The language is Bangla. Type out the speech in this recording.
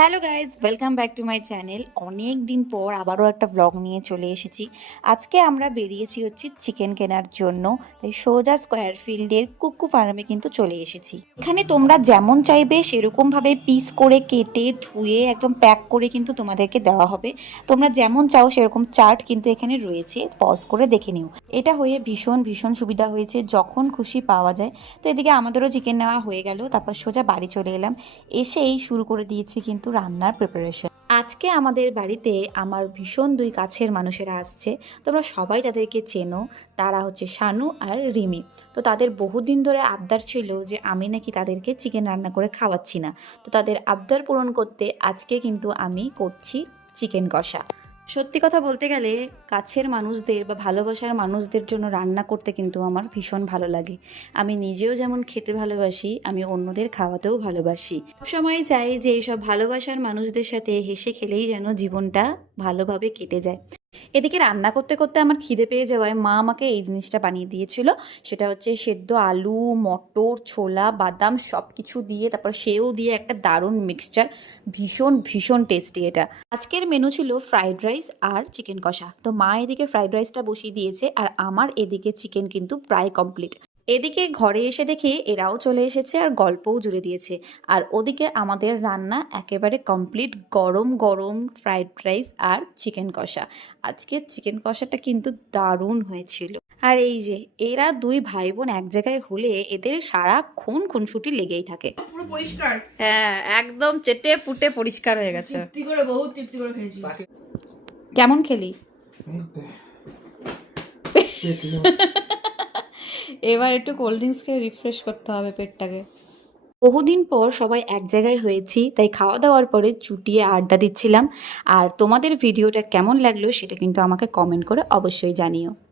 Hello guys, welcome back to my channel. অনেক দিন পর আবারও একটা ব্লগ নিয়ে চলে এসেছি। আজকে আমরা বেরিয়েছি হচ্ছে চিকেন কেনার জন্য, তাই সোজা স্কোয়ার ফিল্ডের কুক্কু ফার্মে কিন্তু চলে এসেছি। এখানে তোমরা যেমন চাইবে সেরকমভাবে পিস করে কেটে ধুয়ে একদম প্যাক করে কিন্তু তোমাদেরকে দেওয়া হবে। তোমরা যেমন চাও সেরকম চার্ট কিন্তু এখানে রয়েছে, পজ করে দেখে নিও। এটা হয়ে ভীষণ ভীষণ সুবিধা হয়েছে, যখন খুশি পাওয়া যায়। তো এদিকে আমাদেরও চিকেন নেওয়া হয়ে গেল, তারপর সোজা বাড়ি চলে এলাম। এসেই শুরু করে দিয়েছি কিন্তু রান্নার প্রিপারেশন। আজকে আমাদের বাড়িতে আমার ভীষণ দুই কাছের মানুষেরা আসছে। তোমরা সবাই তাদেরকে চেনো। তারা হচ্ছে শানু আর রিমি। তো তাদের বহুদিন ধরে আবদার ছিল যে আমি নাকি তাদেরকে চিকেন রান্না করে খাওয়াচ্ছি না। তো তাদের আবদার পূরণ করতে আজকে কিন্তু আমি করছি চিকেন কষা। সত্যি কথা বলতে গেলে কাছের মানুষদের বা ভালোবাসার মানুষদের জন্য রান্না করতে কিন্তু আমার ভীষণ ভালো লাগে। আমি নিজেও যেমন খেতে ভালোবাসি, আমি অন্যদের খাওয়াতেও ভালোবাসি। সবসময় চাই যে এইসব ভালোবাসার মানুষদের সাথে হেসে খেলেই যেন জীবনটা ভালোভাবে কেটে যায়। এদিকে রান্না করতে করতে আমার খিদে পেয়ে যাওয়ায় মা আমাকে এই জিনিসটা বানিয়ে দিয়েছিল। সেটা হচ্ছে সেদ্ধ আলু, মটর, ছোলা, বাদাম সব কিছু দিয়ে, তারপর সেও দিয়ে একটা দারুণ মিক্সচার। ভীষণ ভীষণ টেস্টি এটা। আজকের মেনু ছিল ফ্রাইড রাইস আর চিকেন কষা। তো মা এদিকে ফ্রাইড রাইসটা বসিয়ে দিয়েছে, আর আমার এদিকে চিকেন কিন্তু প্রায় কমপ্লিট। এদিকে ঘরে এসে দেখি এরাও চলে এসেছে আর গল্পও জুড়ে দিয়েছে। আর ওদিকে আমাদের রান্না একেবারে কমপ্লিট, গরম গরম ফ্রাইড রাইস আর চিকেন কষা। আজকের চিকেন কষাটা কিন্তু দারুণ হয়েছিল। আর এই যে এরা দুই ভাই বোন এক জায়গায় হলে এদের সারাক্ষণ খুনসুটি লেগেই থাকে। পুরো পরিষ্কার। হ্যাঁ, একদম চেটে পুটে পরিষ্কার হয়ে গেছে। তৃপ্তি করে বহুত তৃপ্তি করে খেয়েছি। কেমন খেলি? এবার একটু কোল্ড ড্রিঙ্কস খেয়ে রিফ্রেশ করতে হবে পেটটাকে। বহুদিন পর সবাই এক জায়গায় হয়েছি, তাই খাওয়া দাওয়ার পরে চুটিয়ে আড্ডা দিচ্ছিলাম। আর তোমাদের ভিডিওটা কেমন লাগলো সেটা কিন্তু আমাকে কমেন্ট করে অবশ্যই জানিও।